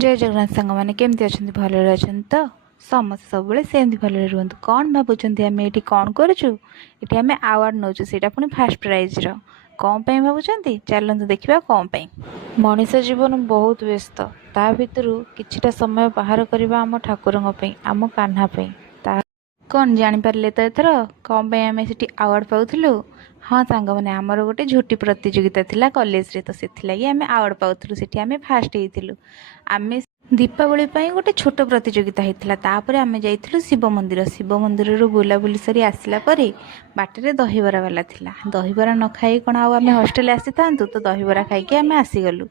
जय जगन्नाथ सांग मैंने केमती अच्छा भले अच्छा तो समस्त सब सेमती भले रुहतु कौन भावुं आम ये कौन करुचु ये आम आवार्ड नौ से पुणी फास्ट प्राइज कौन भावुं चलते देखा कौन मनीष जीवन बहुत व्यस्त ता भर कि समय बाहर करने आम ठाकुर आम कान्हा कौन जापारे तो एथर कौन आम से आवार्ड पाऊलु। हाँ सांग मैंने आमर गोटे झोटी प्रतियोगिता थिला कॉलेज रे तो से आम आवार्ड पाऊलु से आम फास्ट होइथिलु। आम दीपावली गोटे छोट प्रतियोगिता होता तापर आम जाइलु शिव मंदिर रू बुलाबुली सरी आसला परे बाटर दहीबरा वाला थिला दहीबरा न खाई कौन आम हॉस्टेल आसी था तो दहीबरा खाई आम आसीगलु।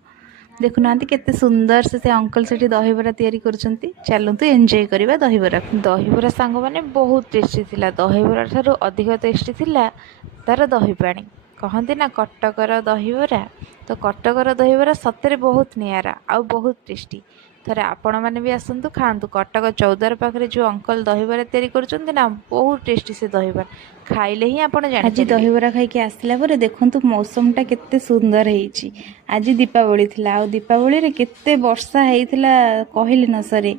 देखुना केते सुंदर से अंकल से दहीबरा तैयारी करछंती चलतु एंजॉय करवा दहीबरा सांग माने बहुत टेस्टी थिला दहीबरा ठारू अधिक टेस्टी थिला तार दही पानी कहते ना कटकर दहीबरा तो कटकर दहीबरा सतरे बहुत नियारा आ बहुत टेस्टी थरे आपण मैंने भी आसतु खातु कटक चौदार पाखे जो अंकल दहीबरा तैयारी करछंती ना बहुत टेस्टी से दहीबरा खाइले ही आप आज दहीबरा खाई आसला देखु मौसमटा केते सुंदर है। आज दीपावली थिला आ दीपावली रे केते वर्षा होइथिला कहली न सरे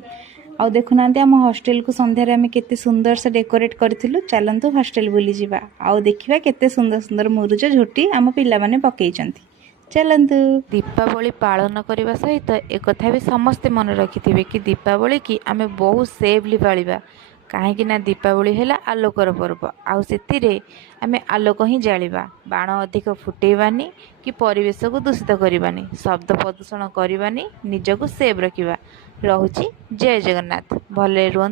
आ देखुना आम हॉस्टेल को संध्यारे आम केते सुंदर से डेकोरेट करथिलु चलंतु हॉस्टेल बुली जिबा आ देखिबा केते सुंदर सुंदर मुरुज झोटी आम पिला माने पकेइचंती चलतु। दीपावली पालन करने सहित एक कथा भी समस्ते मन रखिथिबे कि दीपावली की आम बहुत सेफली पालिबा कहीं दीपावली है आलोकर पर्व आउ से आम आलोक ही जालिबा बाण अधिक फुटेबानी कि परिवेश को दूषित करवानी शब्द प्रदूषण करवानी निजको सेव रखा। रहुची जय जगन्नाथ भले रुहतु।